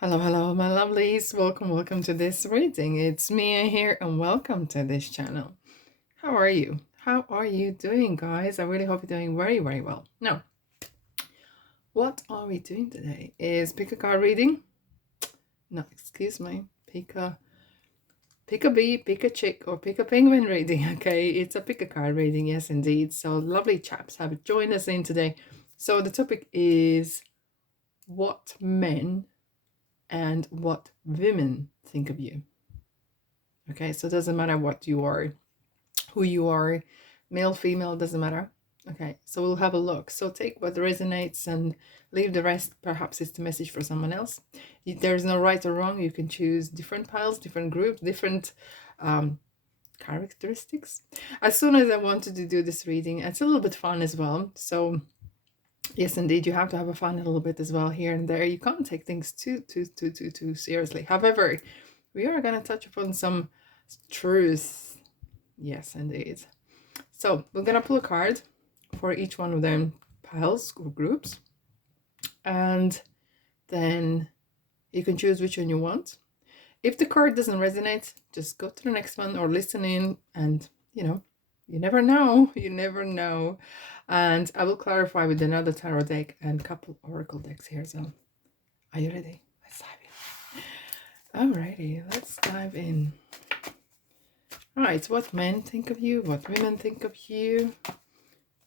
Hello, hello, my lovelies. Welcome to this reading. It's Mia here, and welcome to this channel. How are you? How are you doing, guys? I really hope you're doing very, very well. Now, what are we doing today? Is pick a card reading? No, excuse me. Pick a bee, pick a chick, or pick a penguin reading. Okay, it's a pick a card reading, yes, indeed. So lovely chaps have joined us in today. So the topic is what men and what women think of you. Okay, so it doesn't matter what you are, who you are, male, female, doesn't matter. Okay, so we'll have a look. So take what resonates and leave the rest. Perhaps it's the message for someone else. There's no right or wrong. You can choose different piles, different groups, different characteristics. As soon as I wanted to do this reading, it's a little bit fun as well. So yes, indeed, you have to have a fun a little bit as well here and there. You can't take things too seriously. However, we are going to touch upon some truths. Yes, indeed. So we're going to pull a card for each one of them piles or groups. And then you can choose which one you want. If the card doesn't resonate, just go to the next one or listen in and, you never know. You never know. And I will clarify with another tarot deck and a couple oracle decks here. So are you ready? Let's dive in. Alrighty, let's dive in. All right, what men think of you, what women think of you.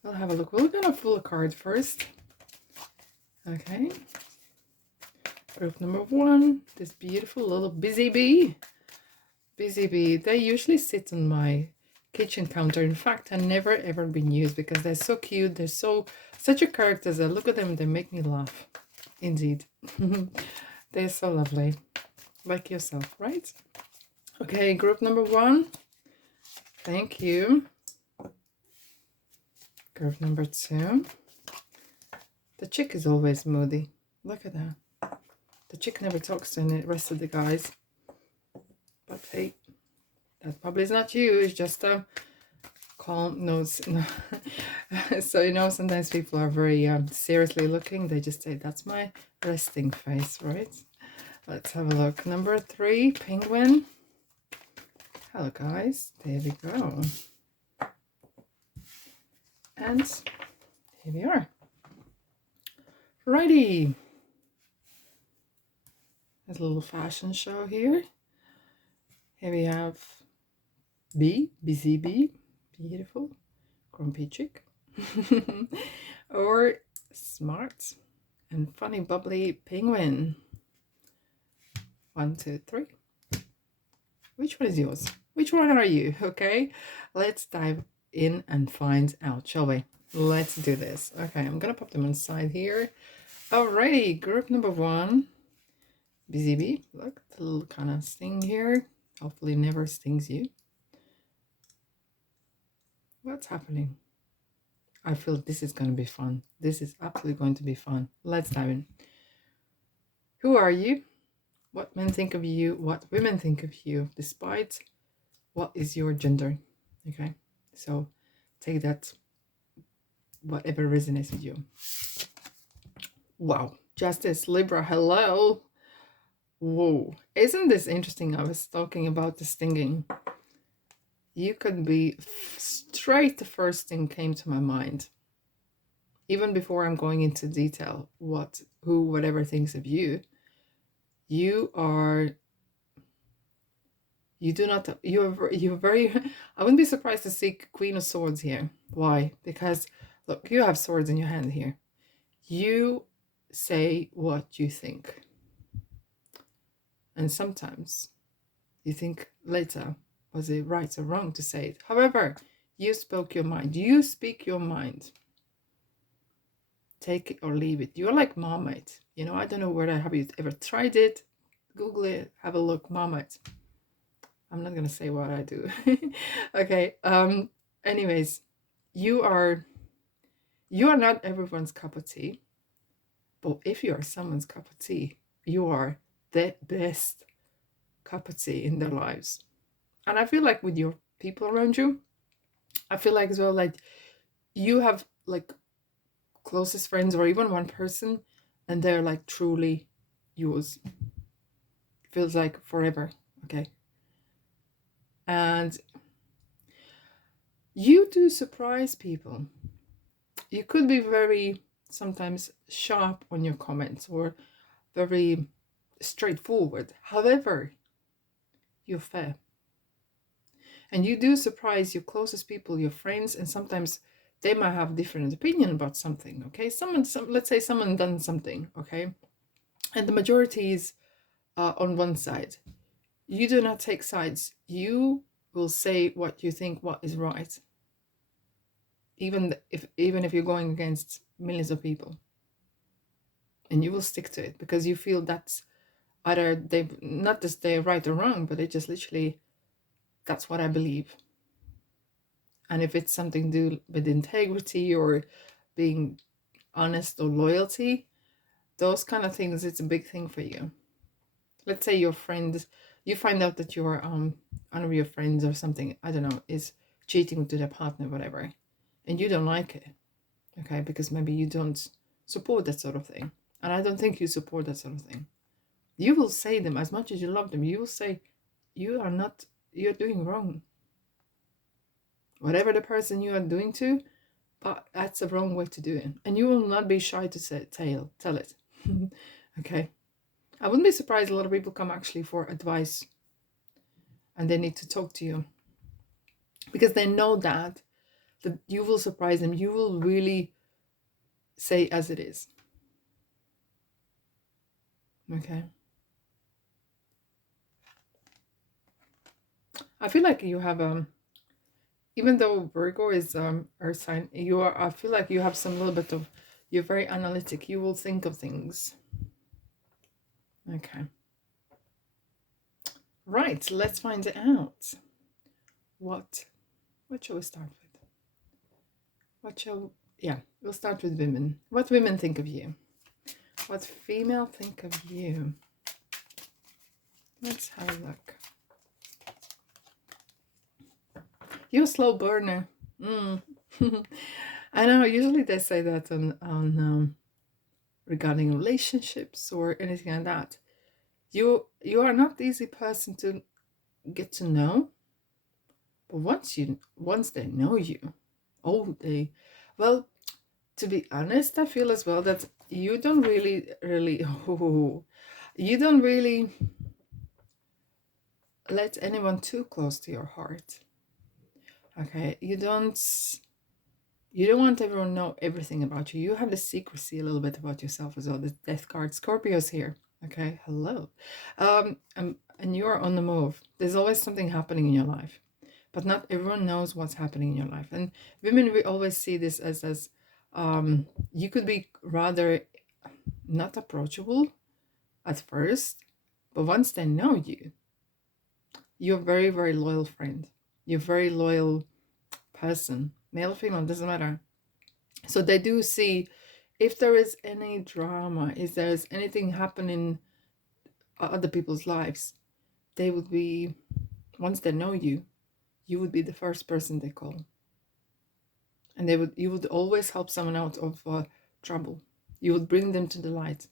We'll have a look. We're gonna pull a card first. Okay. Group number one, this beautiful little busy bee. Busy bee. They usually sit on my kitchen counter. In fact, I've never ever been used because they're so cute. They're such a characters. I look at them, they make me laugh. Indeed. They're so lovely. Like yourself, right? Okay, group number one. Thank you. Group number two. The chick is always moody. Look at that. The chick never talks to the rest of the guys. But hey, that probably is not you. It's just a calm nose. So, sometimes people are very seriously looking. They just say, that's my resting face, right? Let's have a look. Number three, penguin. Hello, guys. There we go. And here we are. Righty. There's a little fashion show here. Here we have bee, busy bee. Beautiful. Grumpy chick. Or smart and funny, bubbly penguin. 1, 2, 3. Which one is yours? Which one are you? Okay, let's dive in and find out, shall we? Let's do this. Okay, I'm gonna pop them inside here. Alrighty, group number one. Busy bee. Look, the little kind of sting here. Hopefully never stings you. What's happening? I feel this is going to be fun. This is absolutely going to be fun. Let's dive in. Who are you? What men think of you? What women think of you? Despite what is your gender? Okay, so take that, whatever resonates with you. Wow, Justice, Libra, hello. Whoa, isn't this interesting? I was talking about the stinging. You could be straight, the first thing came to my mind. Even before I'm going into detail, whatever thinks of you, you're very, I wouldn't be surprised to see Queen of Swords here. Why? Because look, you have swords in your hand here. You say what you think. And sometimes you think later, was it right or wrong to say it? However, you spoke your mind. You speak your mind. Take it or leave it. You're like Marmite. I don't know have you ever tried it? Google it, have a look, Marmite. I'm not gonna say what I do. Okay. Anyways, you are not everyone's cup of tea. But if you are someone's cup of tea, you are the best cup of tea in their lives. And I feel like with your people around you, I feel like as well, like you have like closest friends or even one person, and they're like truly yours. feels like forever. Okay. And you do surprise people. You could be very sometimes sharp on your comments or very straightforward. However, you're fair. And you do surprise your closest people, your friends, and sometimes they might have different opinion about something. Okay, let's say someone done something. Okay, and the majority is on one side. You do not take sides. You will say what you think what is right, even if you're going against millions of people, and you will stick to it because you feel that's either they not just they're right or wrong, but it just literally that's what I believe. And if it's something to do with integrity or being honest or loyalty, those kind of things, it's a big thing for you. Let's say your friend, you find out that your one of your friends or something, I don't know, is cheating to their partner, whatever, and you don't like it, okay, because maybe you don't support that sort of thing. And I don't think you support that sort of thing. You will say them as much as you love them. You will say, you're doing wrong. Whatever the person you are doing to, but that's the wrong way to do it. And you will not be shy to tell it. Okay. I wouldn't be surprised a lot of people come actually for advice and they need to talk to you because they know that you will surprise them. You will really say as it is. Okay. I feel like you have even though Virgo is earth sign, I feel like you have some little bit of, you're very analytic. You will think of things. Okay. Right, let's find it out. What shall we start with? We'll start with women. What women think of you? What female think of you? Let's have a look. You're a slow burner. I know, usually they say that on regarding relationships or anything like that. You are not the easy person to get to know, but once they know you, well, to be honest, I feel as well that you don't really you don't really let anyone too close to your heart. Okay, you don't want everyone to know everything about you. You have the secrecy a little bit about yourself as well. The death card, Scorpio's here. Okay, hello. And you're on the move. There's always something happening in your life, but not everyone knows what's happening in your life. And women, we always see this as you could be rather not approachable at first, but once they know you, you're a very, very loyal friend. You're a very loyal person. Male or female, doesn't matter. So they do see if there is any drama, if there is anything happening other people's lives, they would be, once they know you, you would be the first person they call. And you would always help someone out of trouble. You would bring them to the light.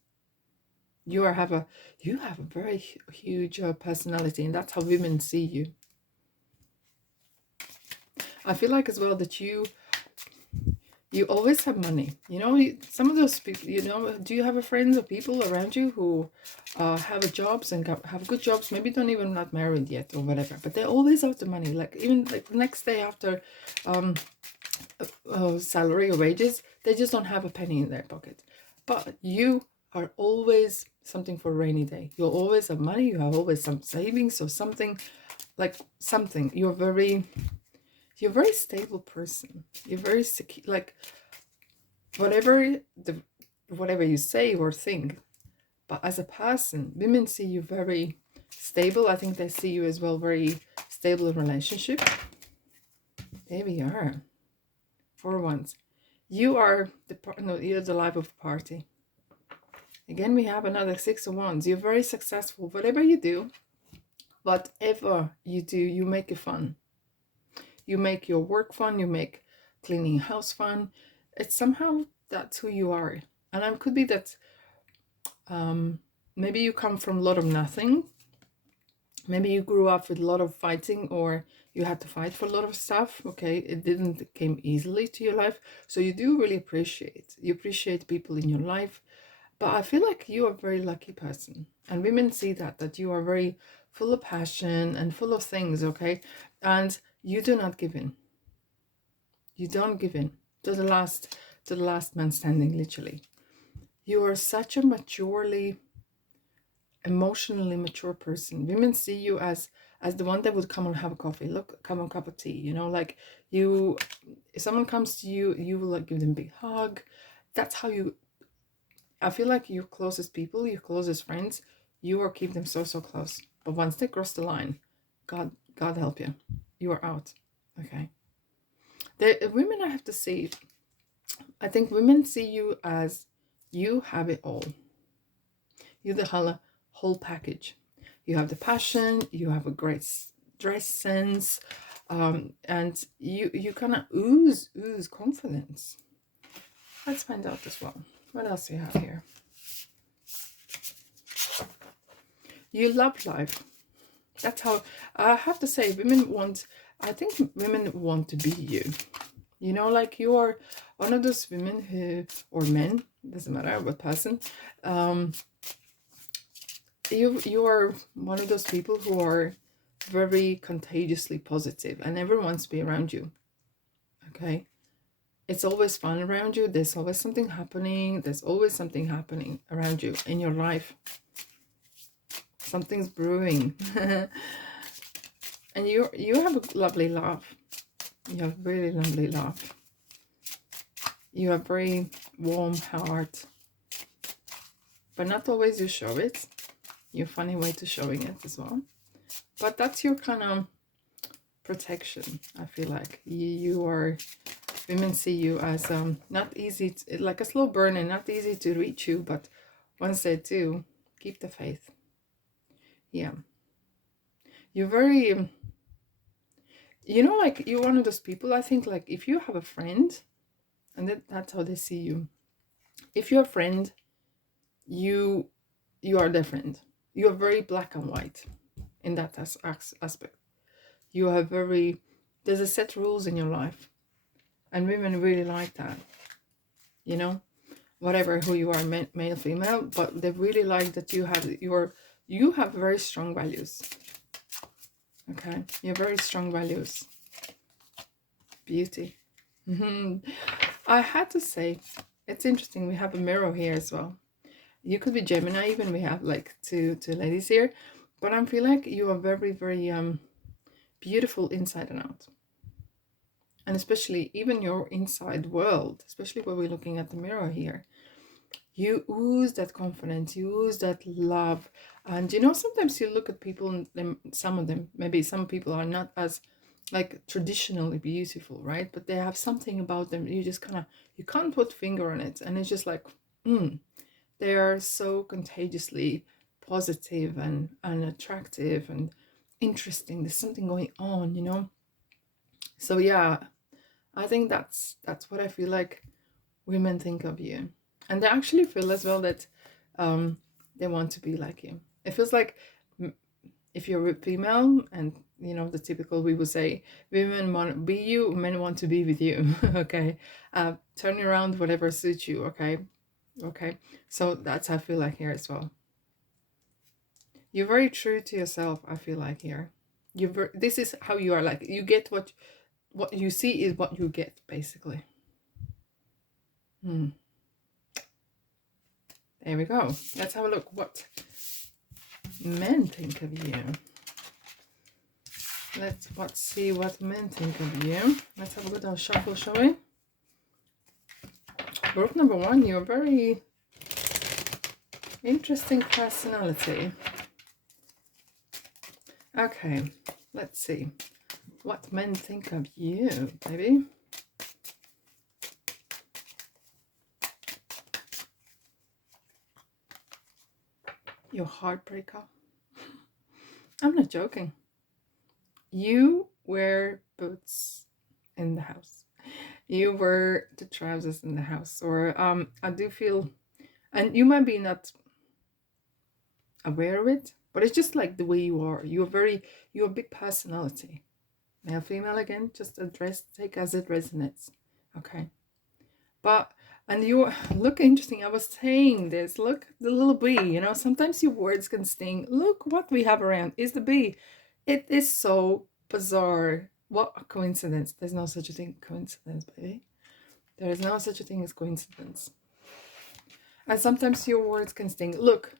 You have a very huge personality, and that's how women see you. I feel like as well that you always have money. You know, some of those people, you know, do you have a friends or people around you who have jobs and have good jobs, maybe don't even not married yet or whatever, but they always have the money, like even like the next day after salary or wages, they just don't have a penny in their pocket. But you are always something for a rainy day. You'll always have money, you have always some savings or something, like something. You're a very stable person. You're very secure, like whatever you say or think. But as a person, women see you very stable. I think they see you as well very stable in relationship. There we are. For once, you're the life of a party. Again, we have another 6 of Wands. You're very successful. Whatever you do, you make it fun. You make your work fun. You make cleaning house fun. It's somehow that's who you are. And it could be that maybe you come from a lot of nothing, Maybe you grew up with a lot of fighting, or you had to fight for a lot of stuff. Okay, it didn't came easily to your life, so you do really appreciate people in your life. But I feel like you are a very lucky person, and women see that you are very full of passion and full of things. Okay, and you do not give in. You don't give in to the last man standing. Literally, you are such a emotionally mature person. Women see you as the one that would come and have a coffee, look, come and cup of tea, you know, like you, if someone comes to you, you will like give them a big hug. That's how you, I feel like your closest people, your closest friends, you are keep them so close. But once they cross the line, God help you, you are out. Okay. The women, I have to say, I think women see you as you have it all. You're the whole package. You have the passion, you have a great dress sense, and you kind of ooze confidence. Let's find out as well. What else do we have here? You love life. That's how I have to say. I think women want to be you. You know, like you are one of those women who, or men, doesn't matter what person, you are one of those people who are very contagiously positive, and everyone wants to be around you. Okay, it's always fun around you. There's always something happening. There's always something happening around you in your life. Something's brewing. And you have a lovely laugh. You have a really lovely laugh. You have very warm heart, but not always you show it. Your funny way to showing it as well. But that's your kind of protection. I feel like you are, women see you as not easy to, like a slow burner, not easy to reach you, but once they do, keep the faith. Yeah, you're very, you know, like you're one of those people, I think, like if you have a friend, and that's how they see you. If you're a friend, you are their friend. You are very black and white in that aspect. You have very, there's a set rules in your life, and women really like that, you know, whatever who you are, male, female, but they really like that you have very strong values. Okay, you have very strong values. Beauty. I had to say, it's interesting, we have a mirror here as well. You could be Gemini, even we have like two ladies here, but I feel like you are very beautiful inside and out. And especially even your inside world, especially when we're looking at the mirror here, you ooze that confidence, you ooze that love. And you know, sometimes you look at people, and some of them, maybe some people are not as like traditionally beautiful, right? But they have something about them, you just kind of, you can't put finger on it, and it's just like, they are so contagiously positive and attractive and interesting. There's something going on, you know. So yeah, I think that's what I feel like women think of you, and they actually feel as well that they want to be like you. It feels like if you're a female, and you know the typical, we would say women want to be you, men want to be with you. Okay, turn around, whatever suits you. Okay, so that's how I feel like here as well. You're very true to yourself, I feel like here. This is how you are, like you get what you see is what you get, basically. There we go. Let's have a look what men think of you. Let's see what men think of you. Let's have a good old shuffle, shall we? Group number one, you're a very interesting personality. Okay, let's see what men think of you, baby. Your heartbreaker. I'm not joking. You wear boots in the house. You wear the trousers in the house. Or I do feel, and you might be not, aware of it, but it's just like the way you are. You're a big personality. Male, female again, just address, take as it resonates. Okay. But, and you look interesting. I was saying this. Look, the little bee, sometimes your words can sting. Look what we have around is the bee. It is so bizarre. What a coincidence. There's no such a thing, coincidence, baby. There is no such a thing as coincidence. And sometimes your words can sting. Look,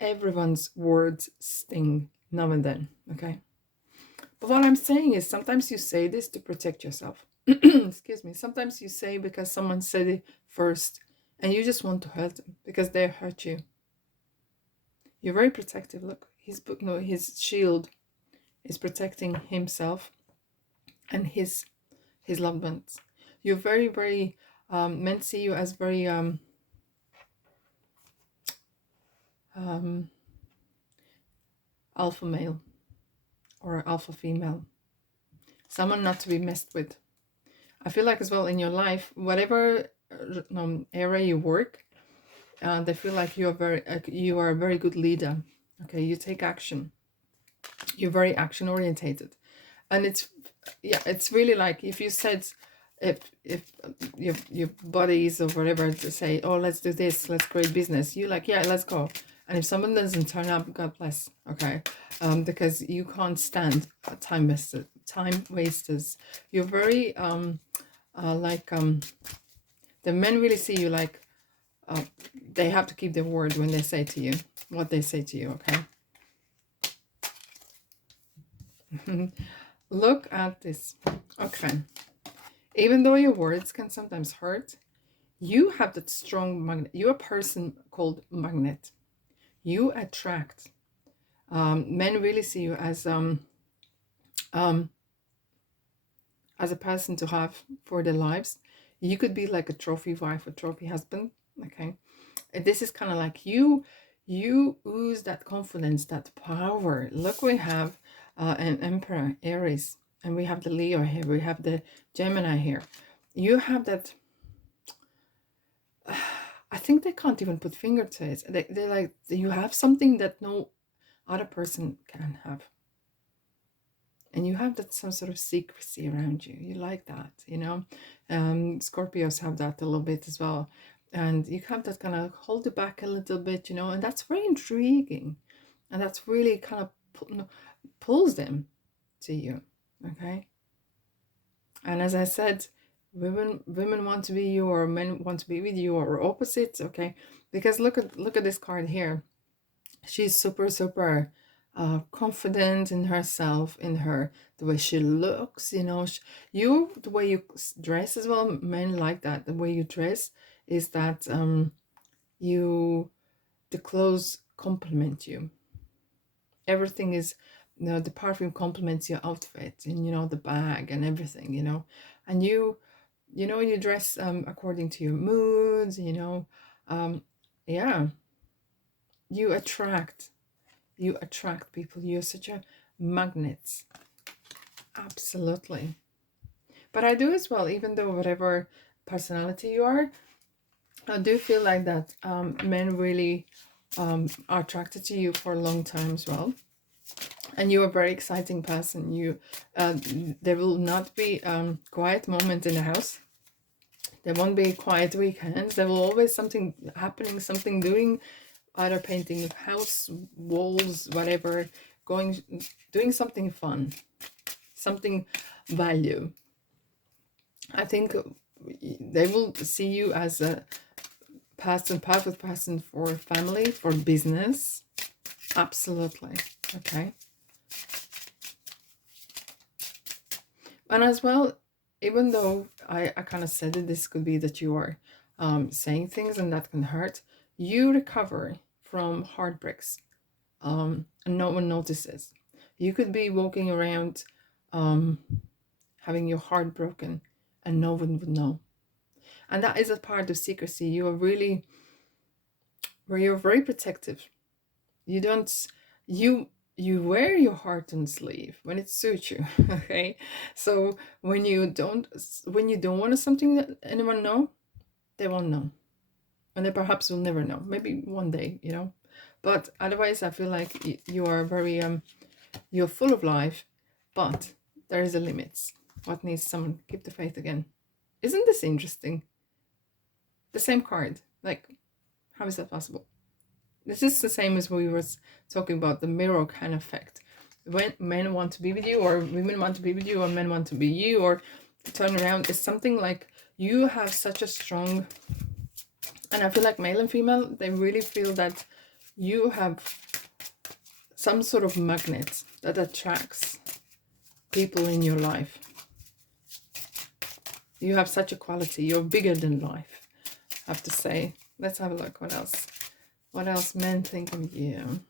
everyone's words sting now and then, okay? But what I'm saying is sometimes you say this to protect yourself. Excuse me. Sometimes you say because someone said it first and you just want to hurt them because they hurt you. You're very protective. Look, his shield is protecting himself and his loved ones. You're very, very men see you as very alpha male or alpha female. Someone not to be messed with. I feel like as well in your life, whatever area you work, they feel like you are a very good leader. Okay, you take action. You're very action orientated, and it's really like if you said, if your buddies or whatever to say, oh, let's do this, let's create business, you're like, yeah, let's go. And if someone doesn't turn up, God bless. Okay, because you can't stand time wasters. You're very the men really see you like they have to keep their word when they say to you what they say to you. Okay. Look at this. Okay. Even though your words can sometimes hurt, you have that strong magnet. You're a person called magnet. You attract. Men really see you as a person to have for their lives. You could be like a trophy wife or trophy husband. Okay. And this is kind of like you ooze that confidence, that power. Look, we have an Emperor, Aries, and we have the Leo here. We have the Gemini here. You have that. I think they can't even put finger to it. They're like, you have something that no other person can have. And you have that some sort of secrecy around you. You like that, Scorpios have that a little bit as well. And you have that kind of hold it back a little bit, and that's very intriguing. And that's really kind of pulls them to you, okay? And as I said, women want to be you, or men want to be with you, or opposites, okay? Because look at this card here. She's super, super confident in herself, in the way she looks, the way you dress as well. Men like that. The way you dress is that the clothes complement you. Everything is, the perfume complements your outfit, and the bag and everything, and you dress according to your moods, yeah. You attract people. You're such a magnet. Absolutely. But I do as well, even though whatever personality you are, I do feel like that men really are attracted to you for a long time as well. And you're a very exciting person. There will not be quiet moment in the house. There won't be quiet weekends. There will always something happening, something doing, either painting house walls, whatever, doing something fun, something value. I think they will see you as a perfect person for family, for business. Absolutely. Okay. And as well, even though I kind of said that this could be that you are saying things and that can hurt, you recover from heartbreaks and no one notices. You could be walking around having your heart broken and no one would know. And that is a part of secrecy. You're very protective. You wear your heart on sleeve when it suits you. Okay, so when you don't want something that anyone know, they won't know, and they perhaps will never know. Maybe one day, But otherwise, I feel like you are very you're full of life, but there is a limits. What needs someone keep the faith again? Isn't this interesting? The same card. Like, how is that possible? This is the same as we was talking about the mirror kind of effect. When men want to be with you, or women want to be with you, or men want to be you, or turn around, it's something like you have such a strong, and I feel like male and female, they really feel that you have some sort of magnet that attracts people in your life. You have such a quality. You're bigger than life, I have to say. Let's have a look. What else? What else men think of you?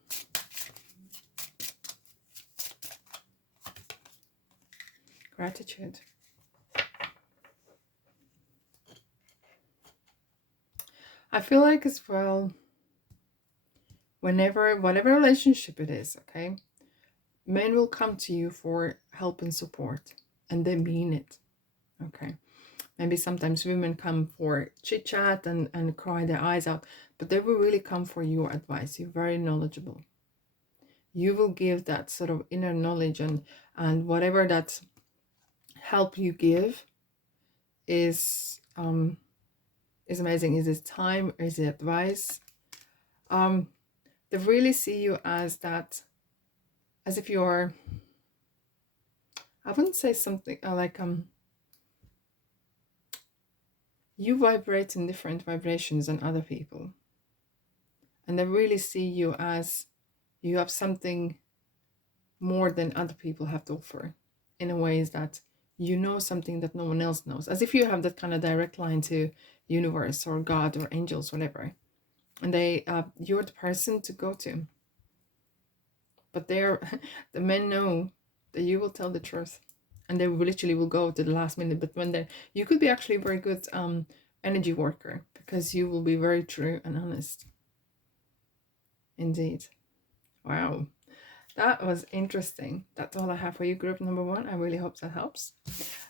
Gratitude. I feel like as well, whatever relationship it is, okay, men will come to you for help and support, and they mean it, okay. Maybe sometimes women come for chit chat and cry their eyes out, but they will really come for your advice. You're very knowledgeable. You will give that sort of inner knowledge, and whatever that help you give is amazing. Is it time? Is it advice? They really see you as that, as if you're, I wouldn't say something like you vibrate in different vibrations than other people, and they really see you as you have something more than other people have to offer, in a way is that you know something that no one else knows, as if you have that kind of direct line to universe or God or angels, whatever, and they you're the person to go to. But they're the men know that you will tell the truth, and they literally will go to the last minute. But when they, you could be actually a very good energy worker, because you will be very true and honest. Indeed. Wow, that was interesting. That's all I have for you, group number 1. I really hope that helps.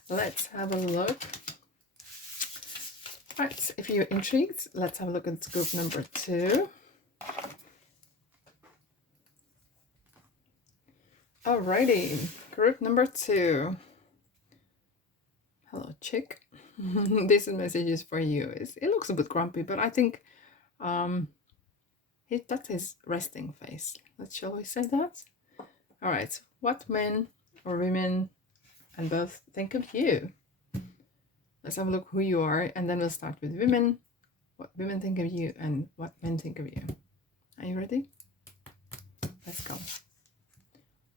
Let's have a look. Right, if you're intrigued, let's have a look at group number 2. Alrighty, group number 2. Hello, chick. This message is for you. It looks a bit grumpy, but I think that's his resting face. Shall we say that? All right. What men or women and both think of you? Let's have a look who you are, and then we'll start with women. What women think of you and what men think of you. Are you ready? Let's go.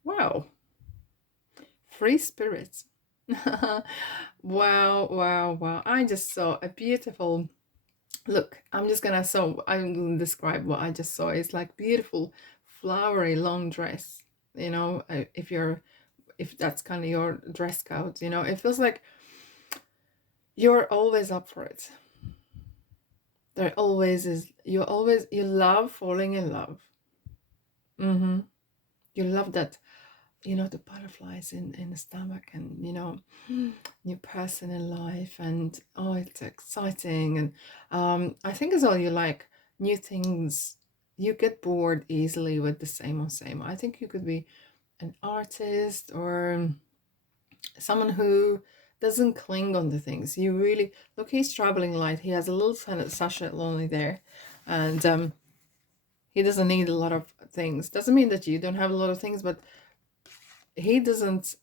Wow. Free spirits. Wow. I just saw a beautiful, look, I'm gonna describe what I just saw. It's like beautiful, flowery, long dress. You know, if that's kind of your dress code, you know, it feels like you're always up for it. There always is, you love falling in love. You love that, you know, the butterflies in the stomach, and you know, new person in life, and oh, it's exciting. And I think as well, you like new things. You get bored easily with the same or same. I think you could be an artist or someone who doesn't cling on to things. You really look, he's traveling light. He has a little kind of sachet lonely there, and he doesn't need a lot of things. Doesn't mean that you don't have a lot of things, but he doesn't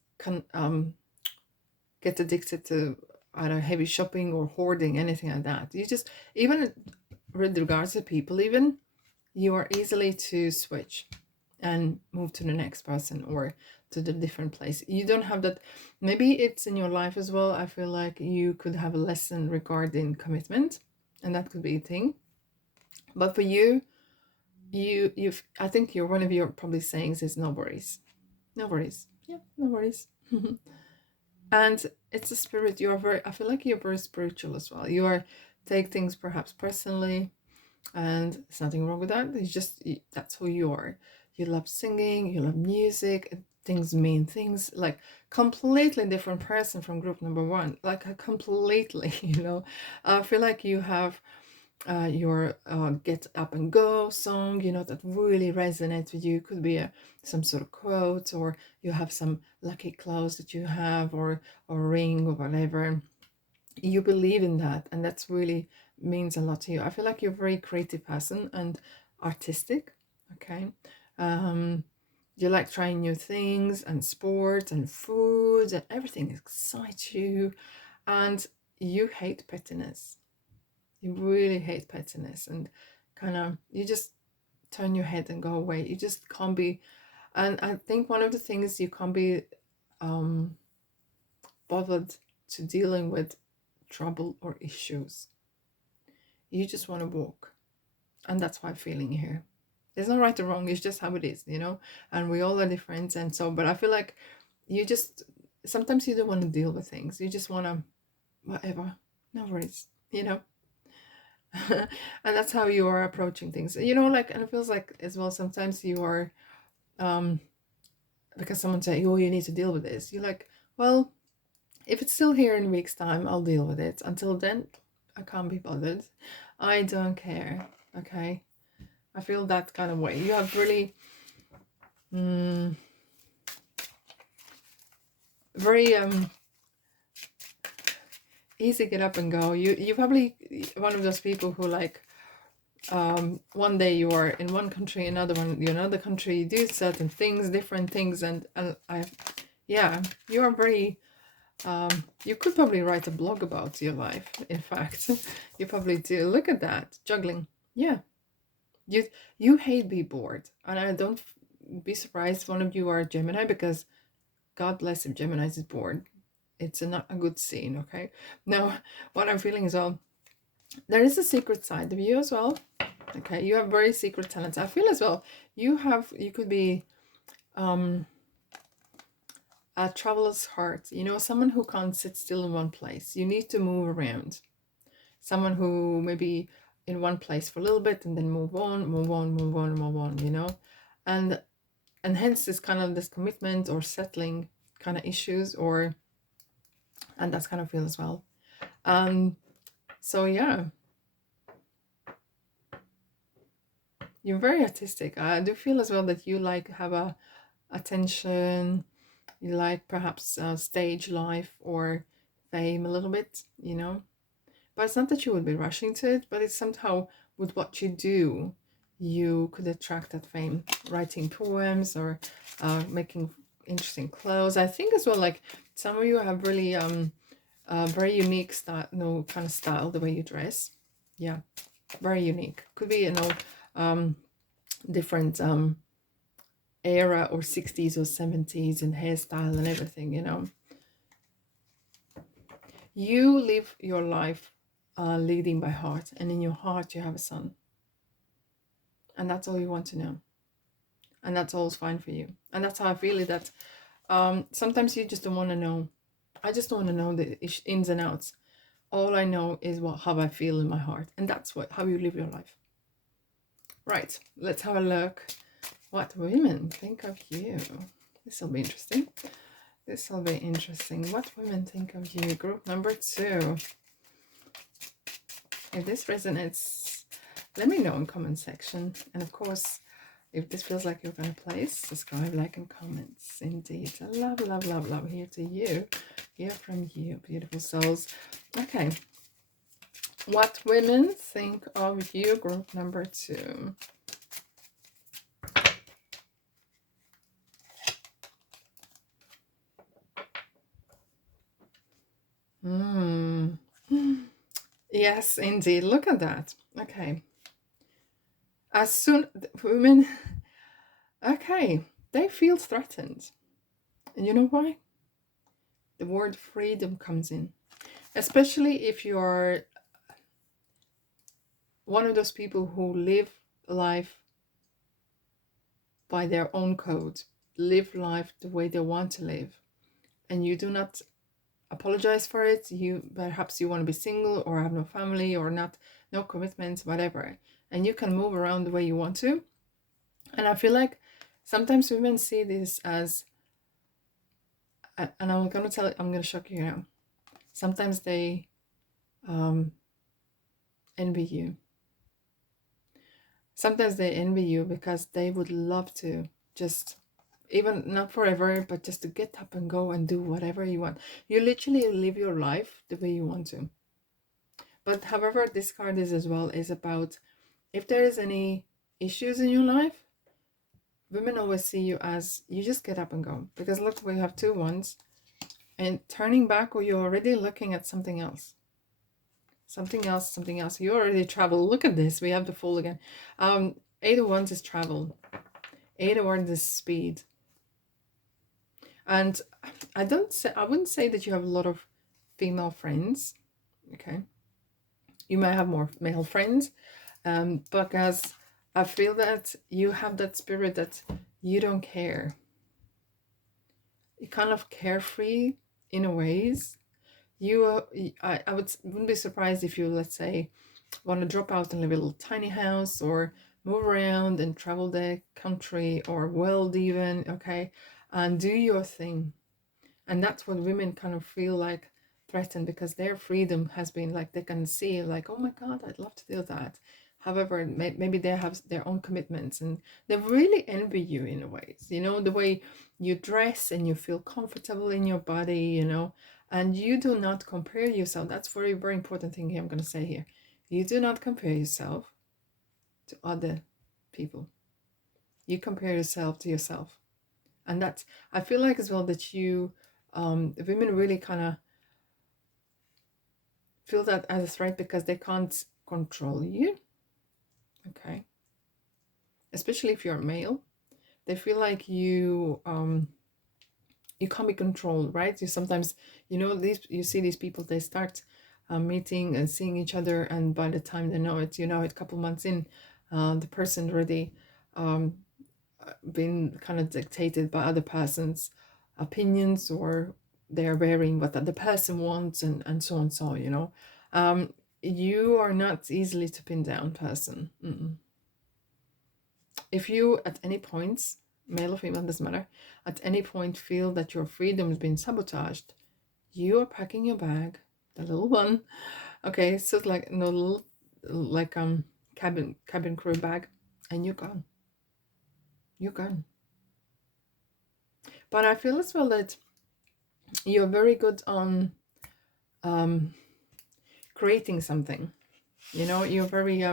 get addicted to, I don't know, heavy shopping or hoarding, anything like that. You just, even with regards to people, even, you are easily to switch and move to the next person or to the different place. You don't have that. Maybe it's in your life as well. I feel like you could have a lesson regarding commitment, and that could be a thing. But for you, I think one of your probably sayings is no worries. No worries. Yeah, no worries. And it's a spirit. I feel like you're very spiritual as well. You take things perhaps personally, and there's nothing wrong with that. It's just, that's who you are. You love singing, you love music, things mean things, like completely different person from group number 1, like a completely, you know. I feel like you have your get up and go song, you know, that really resonates with you. Could be some sort of quote, or you have some lucky clothes that you have, or ring, or whatever. You believe in that, and that's really means a lot to you. I feel like you're a very creative person and artistic. Okay. You like trying new things, and sports and food, and everything excites you. And you hate pettiness. You really hate pettiness, and kind of, you just turn your head and go away. You just can't be. And I think one of the things, you can't be bothered to dealing with trouble or issues. You just want to walk. And that's why I'm feeling here. There's no right or wrong, it's just how it is, you know? And we all are different. And so, but I feel like you just, sometimes you don't want to deal with things. You just want to, whatever, no worries, you know? And that's how you are approaching things, you know, like, and it feels like as well, sometimes you are, because someone say, oh, you need to deal with this. You're like, well, if it's still here in a week's time, I'll deal with it. Until then, I can't be bothered. I don't care. Okay. I feel that kind of way. You have really very easy get up and go. You probably one of those people who like one day you are in one country, another one you're in another country, you do certain things, different things, and yeah, you are very you could probably write a blog about your life. In fact, you probably do. Look at that, juggling. Yeah, you hate be bored, and I don't be surprised one of you are Gemini, because God bless if Gemini is bored. It's not a good scene. Okay, now what I'm feeling is, well, there is a secret side of you as well. Okay, you have very secret talents. I feel as well you could be a traveler's heart, you know, someone who can't sit still in one place. You need to move around. Someone who maybe in one place for a little bit and then move on, move on, move on, move on, you know? And hence this kind of this commitment or settling kind of issues, or and that's kind of feel as well. So yeah, you're very artistic. I do feel as well that you like have a attention, you like perhaps stage life or fame a little bit, you know? But it's not that you would be rushing to it, but it's somehow with what you do, you could attract that fame. Writing poems, or making interesting clothes. I think as well, like some of you have really very unique style, no, kind of style, the way you dress. Yeah, very unique. Could be, you know, different era, or 60s or 70s, and hairstyle and everything, you know. You live your life leading by heart, and in your heart you have a son, and that's all you want to know, and that's all's fine for you. And that's how I feel it, that sometimes you just don't want to know. I just don't want to know the ins and outs. All I know is how I feel in my heart, and that's how you live your life. Right, let's have a look what women think of you. This will be interesting. This will be interesting. What women think of you. Group number 2. If this resonates, let me know in comment section. And of course, if this feels like you're going to play, subscribe, like, and comments. Indeed. Love, love, love, love. Here to you. Hear from you, beautiful souls. Okay. What women think of you. Group number 2. Yes, indeed. Look at that. Okay. As soon women, okay, they feel threatened. And you know why? The word freedom comes in. Especially if you're one of those people who live life by their own code, live life the way they want to live, and you do not apologize for it. Perhaps you want to be single, or have no family, or no commitments, whatever, and you can move around the way you want to. And I feel like sometimes women see this as, and I'm going to shock you now. Sometimes they envy you. Sometimes they envy you because they would love to just, even not forever, but just to get up and go and do whatever you want. You literally live your life the way you want to. But however, this card is as well is about if there is any issues in your life, women always see you as you just get up and go. Because look, we have 2 wands, and turning back, or you're already looking at something else. Something else, something else. You already travel. Look at this. We have the Fool again. 8 of Wands is travel. 8 of Wands is speed. And I wouldn't say that you have a lot of female friends. Okay. You might have more male friends. Because I feel that you have that spirit that you don't care. You're kind of carefree in a ways. I wouldn't be surprised if you, let's say, want to drop out and live in a little tiny house, or move around and travel the country or world even, okay, and do your thing. And that's what women kind of feel like threatened, because their freedom has been like, they can see like, oh my God, I'd love to do that. However, maybe they have their own commitments, and they really envy you in a way. You know, the way you dress and you feel comfortable in your body, you know, and you do not compare yourself. That's very, very important thing here I'm going to say here. You do not compare yourself to other people. You compare yourself to yourself. And that's, I feel like as well that you, women really kind of feel that as a threat because they can't control you. Okay. Especially if you're a male. They feel like you can't be controlled, right? You sometimes, you know, you see these people, they start meeting and seeing each other, and by the time they know it, you know, a couple months in, the person already been kind of dictated by other person's opinions, or they're wearing what the other person wants, and so on, so, you know. You are not easily to pin down person. If you at any point, male or female, doesn't matter, at any point feel that your freedom has been sabotaged, you are packing your bag, the little one, okay, so it's like no little, like cabin crew bag, and you're gone. You're gone. But I feel as well that you're very good on creating something. You know, you're very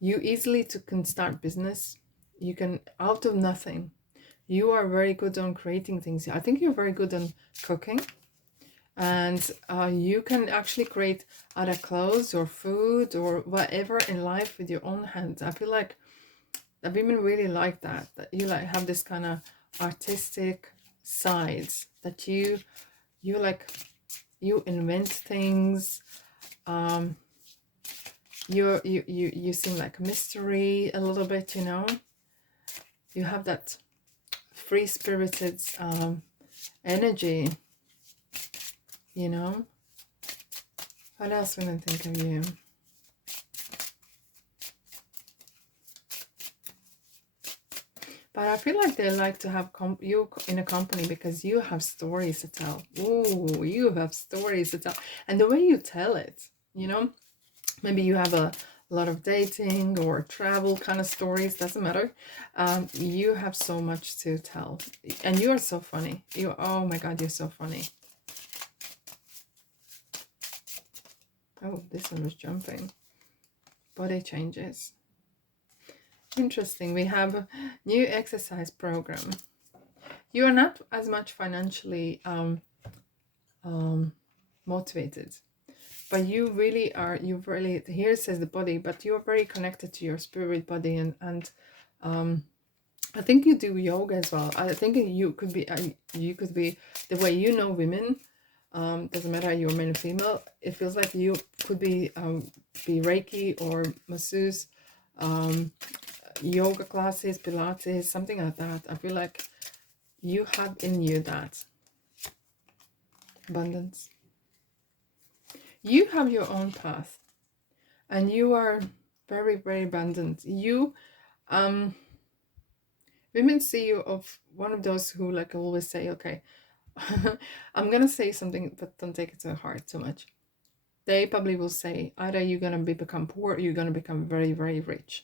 you easily can start business. You can, out of nothing. You are very good on creating things. I think you're very good on cooking, and you can actually create either clothes or food or whatever in life with your own hands. I feel like that women really like that you like have this kind of artistic sides, that you like, you invent things. You seem like a mystery a little bit, you know. You have that free-spirited energy, you know. What else can I think of you? But I feel like they like to have you in a company because you have stories to tell. Ooh, you have stories to tell. And the way you tell it, you know, maybe you have a lot of dating or travel kind of stories, doesn't matter. You have so much to tell. And you are so funny. Oh my God, you're so funny. Oh, this one was jumping. Body changes. Interesting. We have a new exercise program. You are not as much financially motivated, but you really are. You really, here it says the body, but you are very connected to your spirit, body, and I think you do yoga as well. I think you could be the way you know women. Doesn't matter you're male or female. It feels like you could be Reiki or masseuse, yoga classes, Pilates, something like that. I feel like you have in you that abundance. You have your own path, and you are very, very abundant. You, women see you of one of those who like always say, okay, I'm gonna say something, but don't take it to heart too much. they probably will say either you're going to become poor or you're going to become very, very rich.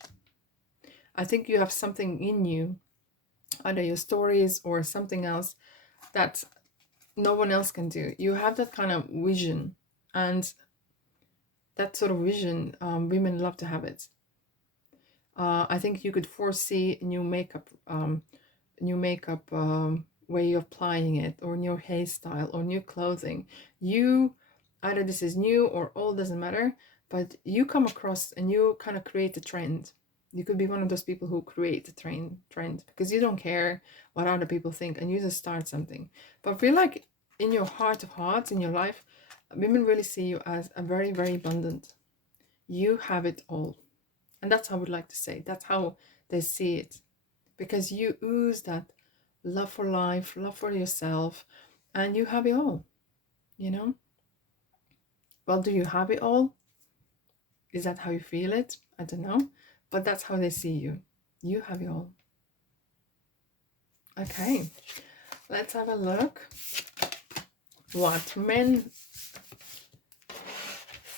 I think you have something in you, either your stories or something else, that no one else can do. You have that kind of vision, and that sort of vision, women love to have it. I think you could foresee new makeup way of applying it, or new hairstyle, or new clothing. You, either this is new or old, doesn't matter, but you come across and you kind of create a trend. You could be one of those people who create the trend because you don't care what other people think, and you just start something. But I feel like in your heart of hearts, in your life, women really see you as a very, very abundant. You have it all. And that's how I would like to say. That's how they see it. Because you ooze that love for life, love for yourself, and you have it all, you know? Well, do you have it all? Is that how you feel it? I don't know. But that's how they see you. You have it all. Okay, let's have a look what men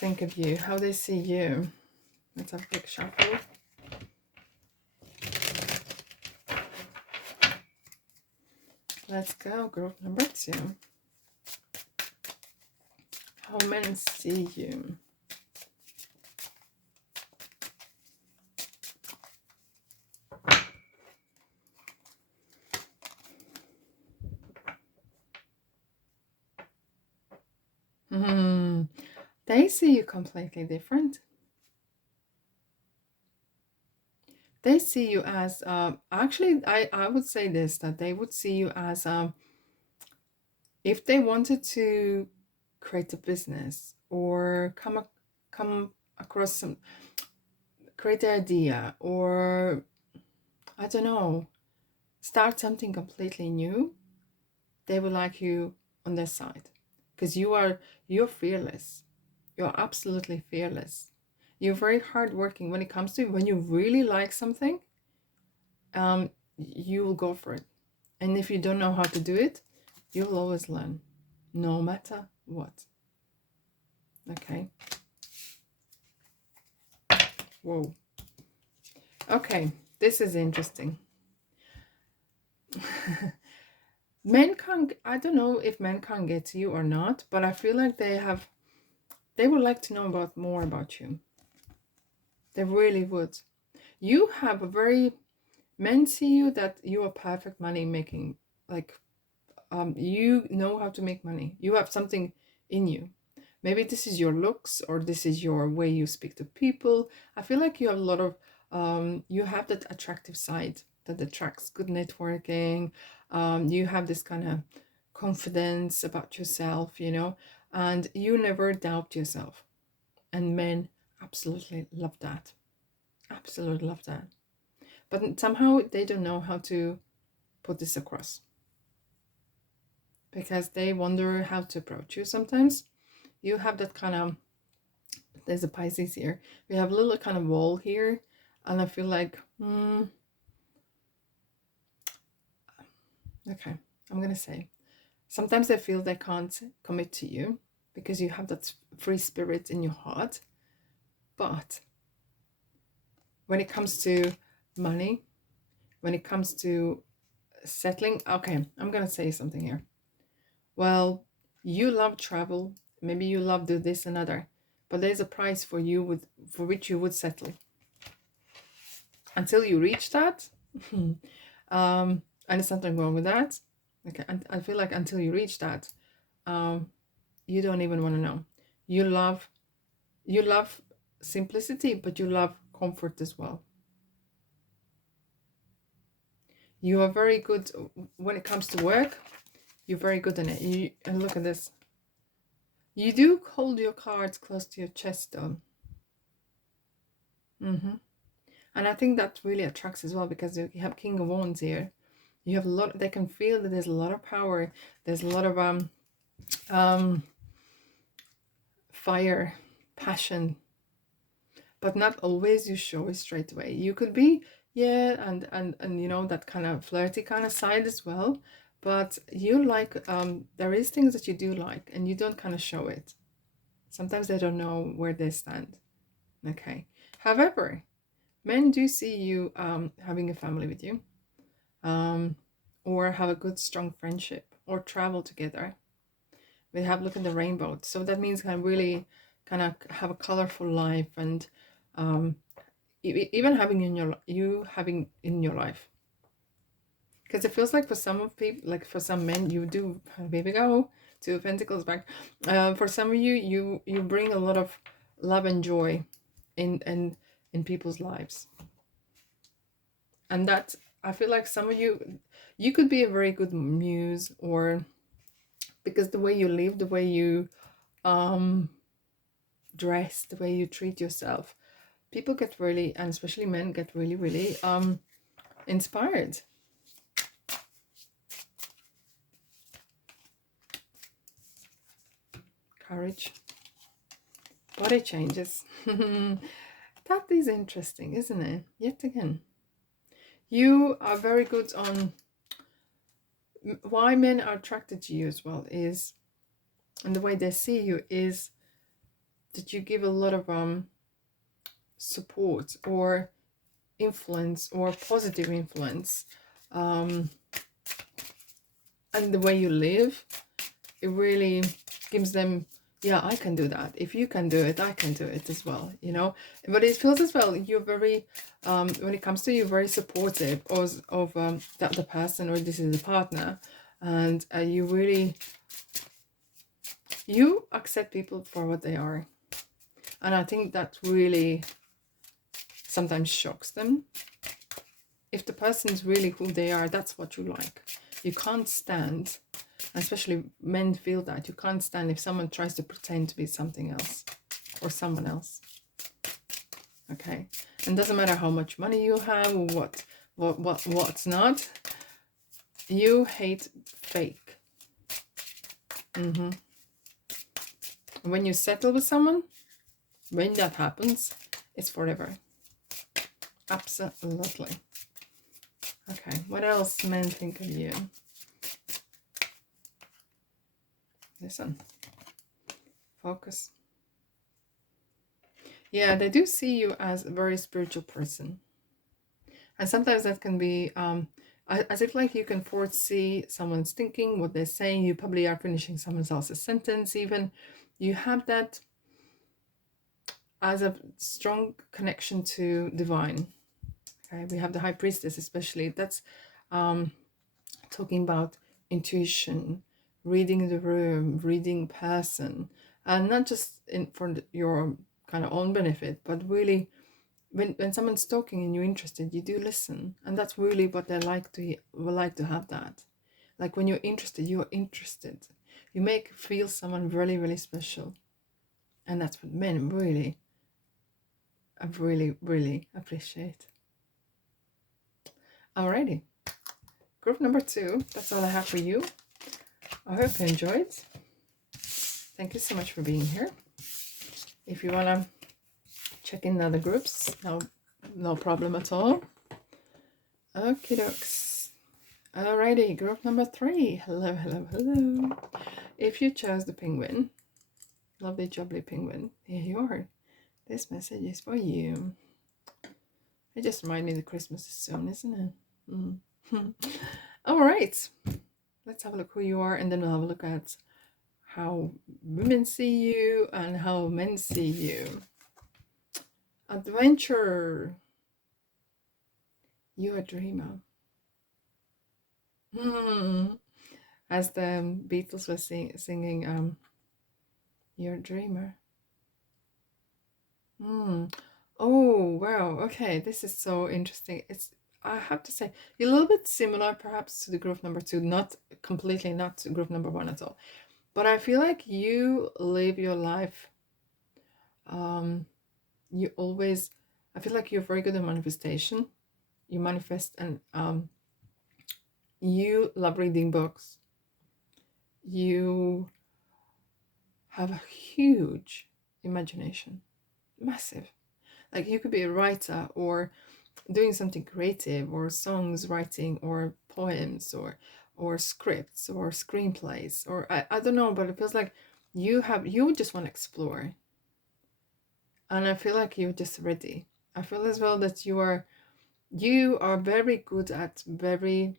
think of you, how they see you. Let's have a quick shuffle. Let's go, group number 2. How men see you. They see you completely different. They see you as, actually, I would say this, that they would see you as, if they wanted to create a business or come across some, create an idea, or I don't know, start something completely new, they would like you on their side, because you're fearless. You're absolutely fearless. You're very hardworking when it comes to, when you really like something, you will go for it. And if you don't know how to do it, you'll always learn, no matter what. Okay. Whoa. Okay, this is interesting. Men can't, I don't know if men can't get to you or not, but I feel like they would like to know more about you. They really would. You have a very, men see you that you are perfect money making, like, you know how to make money. You have something in you. Maybe this is your looks, or this is your way you speak to people. I feel like you have a lot of, you have that attractive side that attracts good networking. You have this kind of confidence about yourself, and you never doubt yourself. And men absolutely love that. Absolutely love that. But somehow they don't know how to put this across, because they wonder how to approach you sometimes. You have that kind of, there's a Pisces here. We have a little kind of wall here, and I feel like, okay, I'm gonna say, sometimes they feel they can't commit to you because you have that free spirit in your heart. But when it comes to money, when it comes to settling, okay, I'm gonna say something here. Well, you love travel, maybe you love do this and other, but there's a price for you for which you would settle. Until you reach that, and there's something wrong with that. Okay, and I feel like until you reach that, you don't even want to know. You love simplicity, but you love comfort as well. You are very good when it comes to work. You're very good in it. And look at this. You do hold your cards close to your chest, though. And I think that really attracts as well, because you have King of Wands here. You have a lot. They can feel that there's a lot of power. There's a lot of fire, passion, but not always you show it straight away. You could be, yeah, and that kind of flirty kind of side as well. But you like, there is things that you do like, and you don't kind of show it. Sometimes they don't know where they stand. Okay. However, men do see you having a family with you, or have a good, strong friendship, or travel together. We have look at the rainbow. So that means kind of really kind of have a colorful life, and even having having in your life. Because it feels like for some of people, like for some men, you do. Here we go, Two of Pentacles back. For some of you, you bring a lot of love and joy in people's lives, and that I feel like some of you could be a very good muse, or because the way you live, the way you dress, the way you treat yourself, people get really, and especially men get really inspired. Courage. Body changes. That is interesting, isn't it? Yet again, you are very good on why men are attracted to you as well, is, and the way they see you is that you give a lot of support or influence, or positive influence, and the way you live, it really gives them, yeah, I can do that. If you can do it, I can do it as well, you know. But it feels as well you're very when it comes to you, very supportive of the person, or this is the partner, and you accept people for what they are. And I think that really sometimes shocks them. If the person's really who they are, that's what you like. You can't stand, especially men feel that, you can't stand if someone tries to pretend to be something else or someone else. Okay? And doesn't matter how much money you have, or what's not. You hate fake. When you settle with someone, when that happens, it's forever. Absolutely. Okay, what else men think of you? Listen. Focus. Yeah, they do see you as a very spiritual person. And sometimes that can be as if like you can foresee someone's thinking, what they're saying. You probably are finishing someone else's sentence even. You have that as a strong connection to divine. Okay, we have the High Priestess especially. That's talking about intuition, reading the room, reading person, and not just for your kind of own benefit, but really when someone's talking and you're interested, you do listen. And that's really what they like to have. That, like, when you're interested, you make feel someone really special. And that's what men really appreciate. Alrighty, group number 2, that's all I have for you. I hope you enjoyed. Thank you so much for being here. If you want to check in other groups, no problem at all. Okie dokes. Alrighty, group number 3. Hello. If you chose the penguin, lovely jubbly penguin, here you are. This message is for you. It just reminds me that Christmas is soon, isn't it? Alright, let's have a look who you are, and then we'll have a look at how women see you and how men see you. Adventure. You're a dreamer. As the Beatles were singing, you're a dreamer. Oh, wow. Okay, this is so interesting. I have to say, you're a little bit similar perhaps to the group number 2, not completely, not to group number 1 at all. But I feel like you live your life, I feel like you're very good at manifestation. You manifest, and you love reading books. You have a huge imagination, massive. Like, you could be a writer, or doing something creative, or songs writing, or poems, or scripts, or screenplays, or I don't know, but it feels like you just want to explore. And I feel like you're just ready. I feel as well that you are very good at very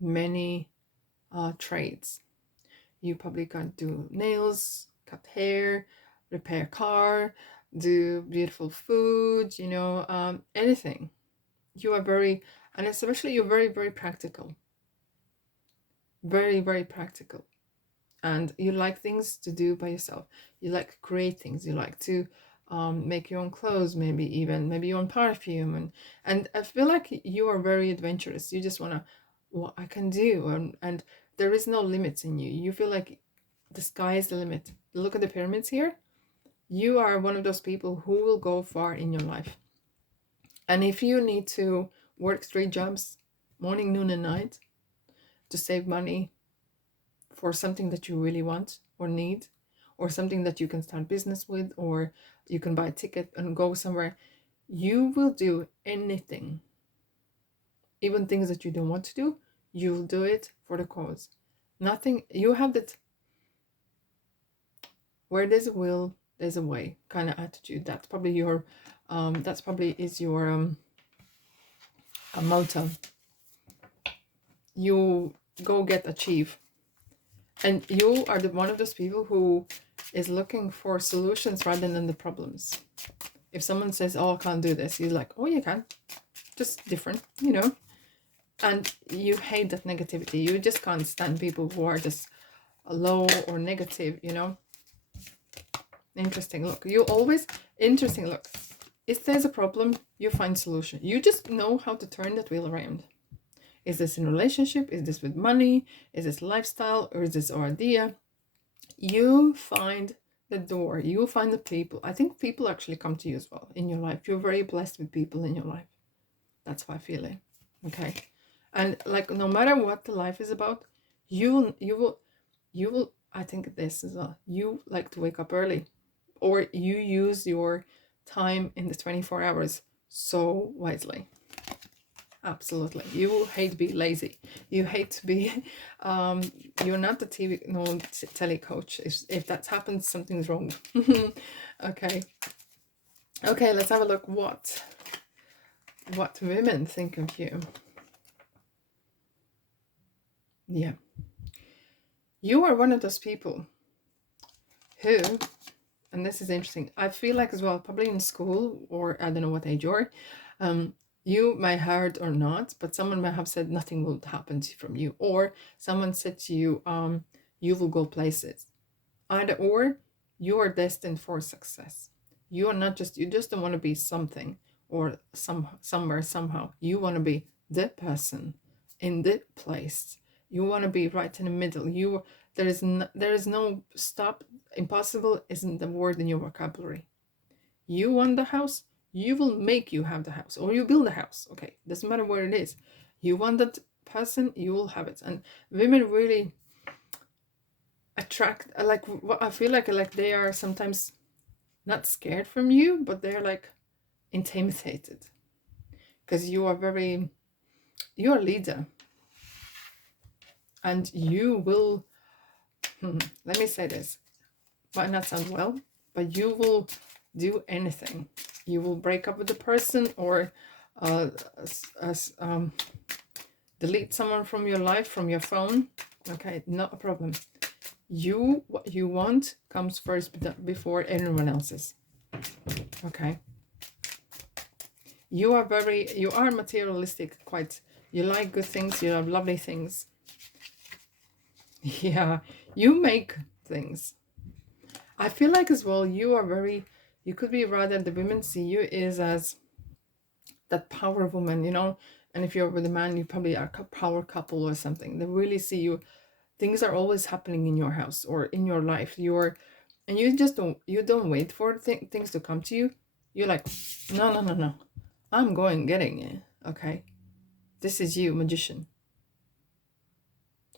many trades. You probably can do nails, cut hair, repair car, do beautiful food, anything. You are very, and especially you're very, very practical. Very, very practical. And you like things to do by yourself. You like to create things. You like to make your own clothes, maybe your own perfume. And I feel like you are very adventurous. You just want to, what I can do. And there is no limits in you. You feel like the sky is the limit. Look at the pyramids here. You are one of those people who will go far in your life. And if you need to work 3 jobs, morning, noon, and night, to save money for something that you really want or need, or something that you can start business with, or you can buy a ticket and go somewhere, you will do anything. Even things that you don't want to do, you'll do it for the cause. Nothing, you have that where there's a will, there's a way kind of attitude. That's probably your a motto. You go get achieve. And you are one of those people who is looking for solutions rather than the problems. If someone says, oh, I can't do this, you're like, oh, you can. Just different, And you hate that negativity. You just can't stand people who are just low or negative, Interesting. Look, interesting. Look, if there's a problem, you find solution. You just know how to turn that wheel around. Is this in a relationship? Is this with money? Is this lifestyle? Or is this our idea? You find the door. You find the people. I think people actually come to you as well in your life. You're very blessed with people in your life. That's how I feel it. Okay. And like, no matter what the life is about, you will, I think this is you like to wake up early, or you use your time in the 24 hours so wisely. Absolutely. You hate to be lazy. You hate to be, you're not the tele coach. If that's happened, something's wrong. Okay. Okay, let's have a look what women think of you. Yeah. You are one of those people who, and this is interesting, I feel like as well, probably in school, or I don't know what age you're, you may heard or not, but someone may have said nothing will happen from you, or someone said to you, you will go places. Either or, you are destined for success. You just don't want to be something or somewhere somehow. You want to be the person in the place. You want to be right in the middle. There is no stop. Impossible isn't the word in your vocabulary. You want the house, you will make you have the house, or you build a house. Okay, doesn't matter where it is. You want that person, you will have it. And women really attract, like, I feel like they are sometimes not scared from you, but they're like intimidated, because you're a leader, and you will, let me say this, might not sound well, but you will do anything. You will break up with the person, or delete someone from your life, from your phone. Okay, not a problem. What you want comes first before anyone else's. Okay. You are materialistic, quite. You like good things, you have lovely things. Yeah, you make things. I feel like as well, you could be rather, the women see you is as that power woman, and if you're with a man, you probably are a power couple or something. They really see you. Things are always happening in your house or in your life. And you just don't wait for things to come to you. You're like, no. I'm getting it. Okay. This is you, magician.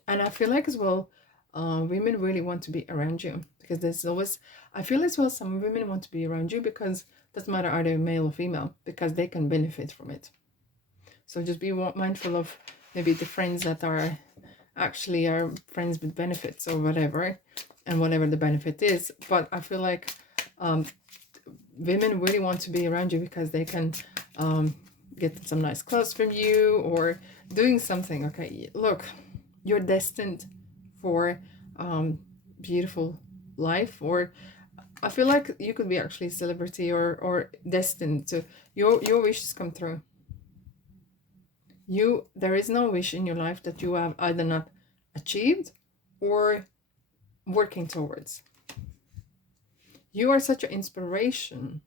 And I feel like as well, women really want to be around you, because there's always, I feel as well, some women want to be around you because it doesn't matter are they male or female, because they can benefit from it. So just be mindful of maybe the friends that are actually friends with benefits or whatever. and whatever the benefit is. But I feel like women really want to be around you because they can get some nice clothes from you or doing something. Okay, look, you're destined for beautiful life, or I feel like you could be actually a celebrity or destined to your wishes come true. There is no wish in your life that you have either not achieved or working towards. You are such an inspiration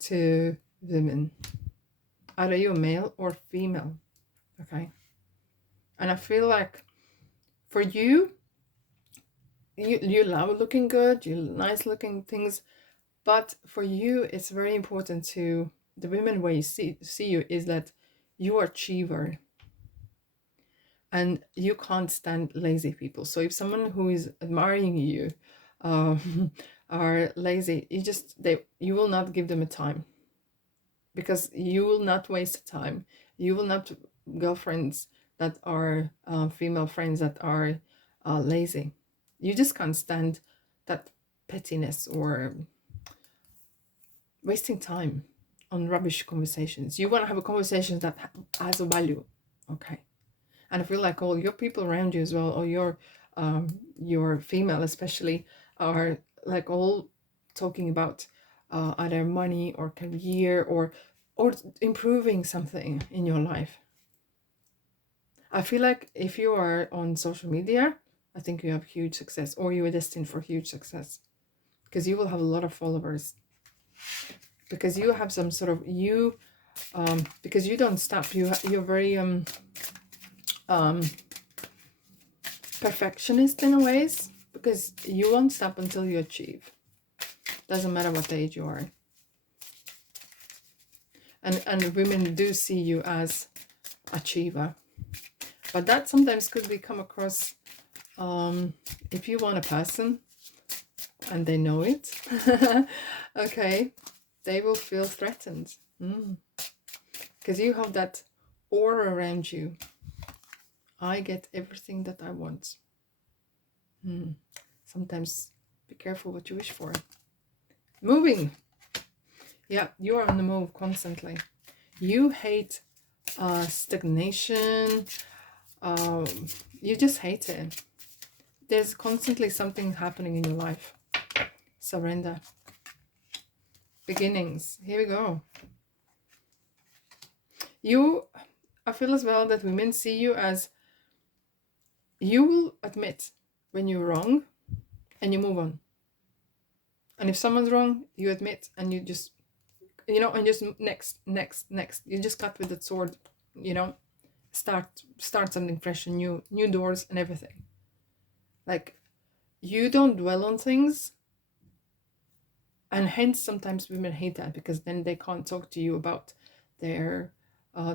to women, either you're male or female. Okay, and I feel like for you, you love looking good, you nice looking things, but for you it's very important to the women where you see you is that you are achiever and you can't stand lazy people. So if someone who is admiring you are lazy, you will not give them a time, because you will not waste time. You will not girlfriends that are female friends that are lazy. You just can't stand that pettiness or wasting time on rubbish conversations. You want to have a conversation that has a value, okay? And I feel like all your people around you as well, or your female especially, are like all talking about either money or career or improving something in your life. I feel like if you are on social media, I think you have huge success, or you are destined for huge success, because you will have a lot of followers, because you have some sort of because you don't stop. You're very perfectionist in a ways, because you won't stop until you achieve. Doesn't matter what age you are. And women do see you as achiever, but that sometimes could be come across if you want a person and they know it. Okay, they will feel threatened because you have that aura around you. I get everything that I want. Sometimes be careful what you wish for. Moving. Yeah, you are on the move constantly. You hate stagnation. You just hate it. There's constantly something happening in your life. Surrender. Beginnings. Here we go. I feel as well that women see you as, you will admit when you're wrong and you move on. And if someone's wrong, you admit and you just, and just next. You just cut with that sword, start something fresh and new doors and everything. Like, you don't dwell on things, and hence sometimes women hate that, because then they can't talk to you about their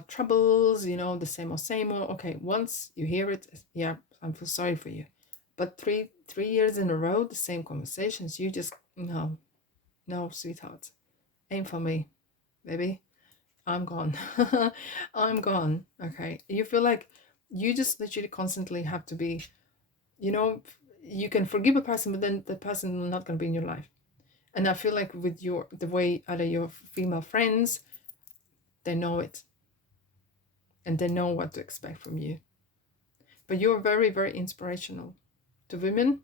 troubles, the same old. Okay, once you hear it, yeah, I feel sorry for you. But three years in a row, the same conversations, you just, no, sweetheart, ain't for me, baby. I'm gone. I'm gone. Okay, you feel like you just literally constantly have to be, you can forgive a person, but then the person is not going to be in your life. And I feel like with the way either your female friends, they know it, and they know what to expect from you. But you're very, very inspirational to women.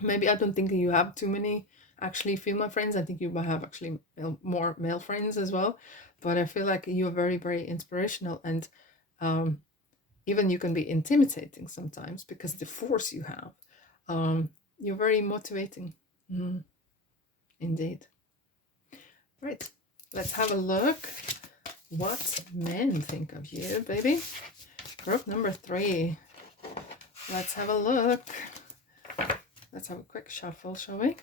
Maybe I don't think you have too many actually female friends. I think you might have actually more male friends as well. But I feel like you're very, very inspirational, and even you can be intimidating sometimes because the force you have. You're very motivating. Indeed. Right, let's have a look what men think of you, baby. Group number 3. Let's have a look. Let's have a quick shuffle, shall we?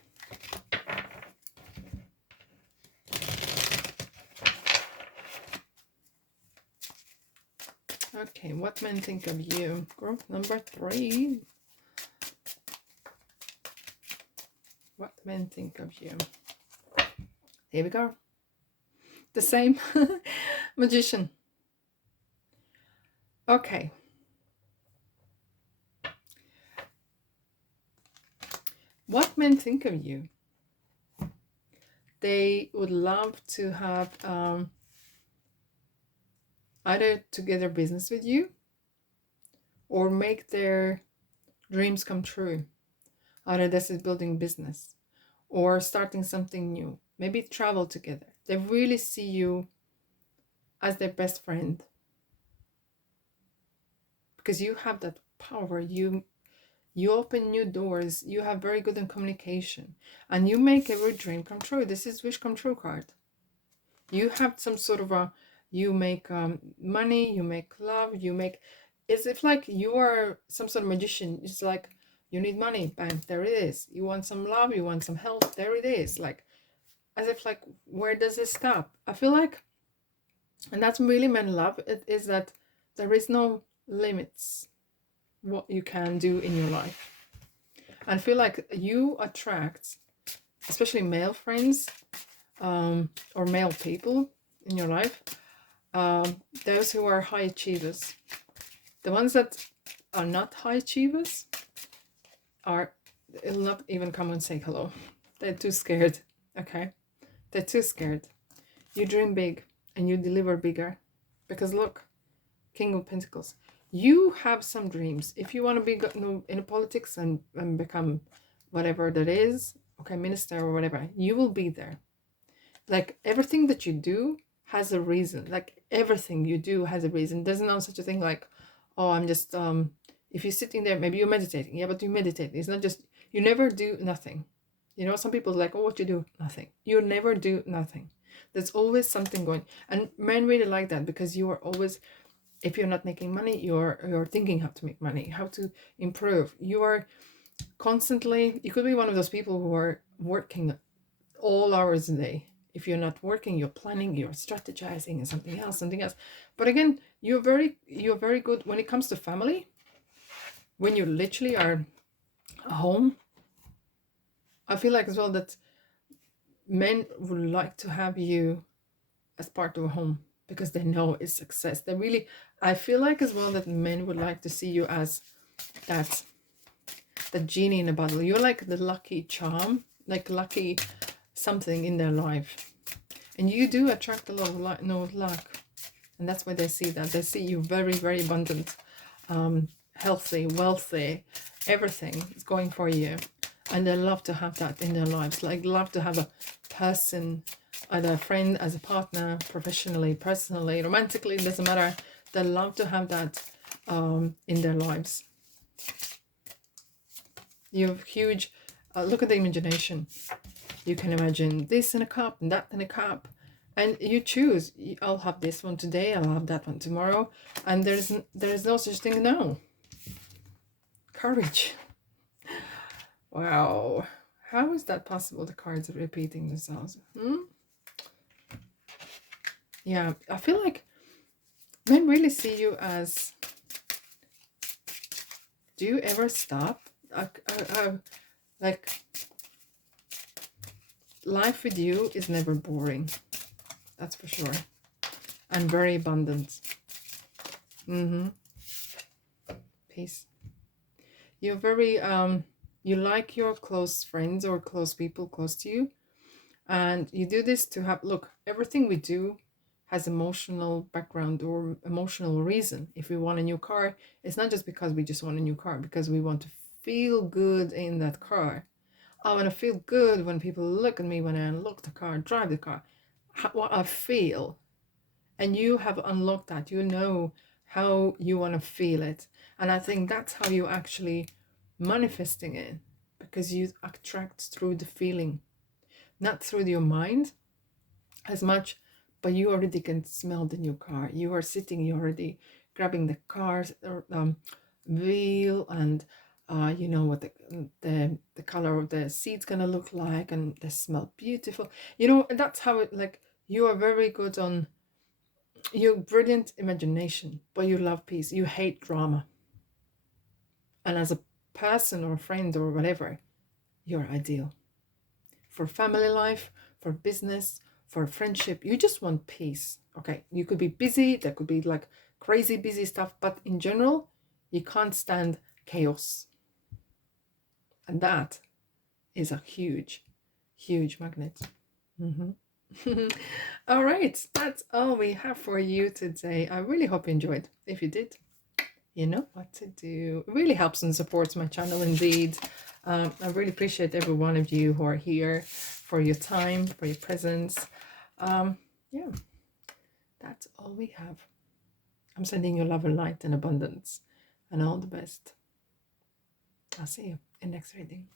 Okay, what men think of you? Group number 3. What men think of you? Here we go. The same. Magician. Okay. What men think of you? They would love to have either together business with you or make their dreams come true. Either this is building business or starting something new, maybe travel together. They really see you as their best friend because you have that power. You open new doors. You have very good in communication, and you make every dream come true. This is wish come true card. You have some sort of a, you make money, you make love, you make, it's if like you are some sort of magician. It's like you need money, bang, there it is. You want some love, you want some help, there it is. Like, as if like, where does it stop? I feel like, and that's really men love it, is that there is no limits what you can do in your life. And I feel like you attract, especially male friends, or male people in your life, those who are high achievers. The ones that are not high achievers are, it'll not even come and say hello. They're too scared. Okay, they're too scared. You dream big and you deliver bigger, because look, King of Pentacles, you have some dreams. If you want to be in politics and become whatever that is, okay, minister or whatever, you will be there. Like everything that you do has a reason. Like everything you do has a reason. There's no such a thing like, oh, I'm just if you're sitting there, maybe you're meditating. Yeah, but you meditate. It's not just, you never do nothing. You know, some people are like, oh, what you do? Nothing. You never do nothing. There's always something going. And men really like that, because you are always, if you're not making money, you're thinking how to make money, how to improve. You are constantly, you could be one of those people who are working all hours a day. If you're not working, you're planning, you're strategizing, and something else. But again, you're very good when it comes to family. When you literally are home, I feel like as well that men would like to have you as part of a home, because they know it's success. They really, I feel like as well that men would like to see you as that genie in a bottle. You're like the lucky charm, like lucky something in their life, and you do attract a lot of luck, and that's why they see that. They see you very, very abundant, healthy, wealthy, everything is going for you, and they love to have that in their lives. Like, love to have a person, either a friend, as a partner, professionally, personally, romantically, it doesn't matter. They love to have that in their lives. You have huge, look at the imagination. You can imagine this in a cup and that in a cup, and you choose. I'll have this one today, I'll have that one tomorrow, and there is no such thing. No. Courage. Wow. How is that possible? The cards are repeating themselves. Yeah, I feel like men really see you as, do you ever stop? Like, life with you is never boring. That's for sure. And very abundant. Peace. You're very, you like your close friends or close people close to you. And you do this to have, look, everything we do has emotional background or emotional reason. If we want a new car, it's not just because we just want a new car, because we want to feel good in that car. I want to feel good when people look at me, when I unlock the car, drive the car, what I feel. And you have unlocked that. You know how you want to feel it. And I think that's how you actually manifesting it, because you attract through the feeling, not through your mind as much, but you already can smell the new car. You are sitting, you're already grabbing the car's wheel, and you know what the color of the seat's gonna look like, and they smell beautiful. You know, and that's how it, like, you are very good on, you brilliant imagination, but you love peace. You hate drama. And as a person or a friend or whatever, you're ideal. For family life, for business, for friendship, you just want peace. Okay, you could be busy, there could be like crazy busy stuff, but in general, you can't stand chaos. And that is a huge, huge magnet. Mm-hmm. All right, that's all we have for you today. I really hope you enjoyed. If you did, you know what to do. It really helps and supports my channel indeed. I really appreciate every one of you who are here, for your time, for your presence. Yeah, that's all we have. I'm sending you love and light and abundance and all the best. I'll see you in next reading.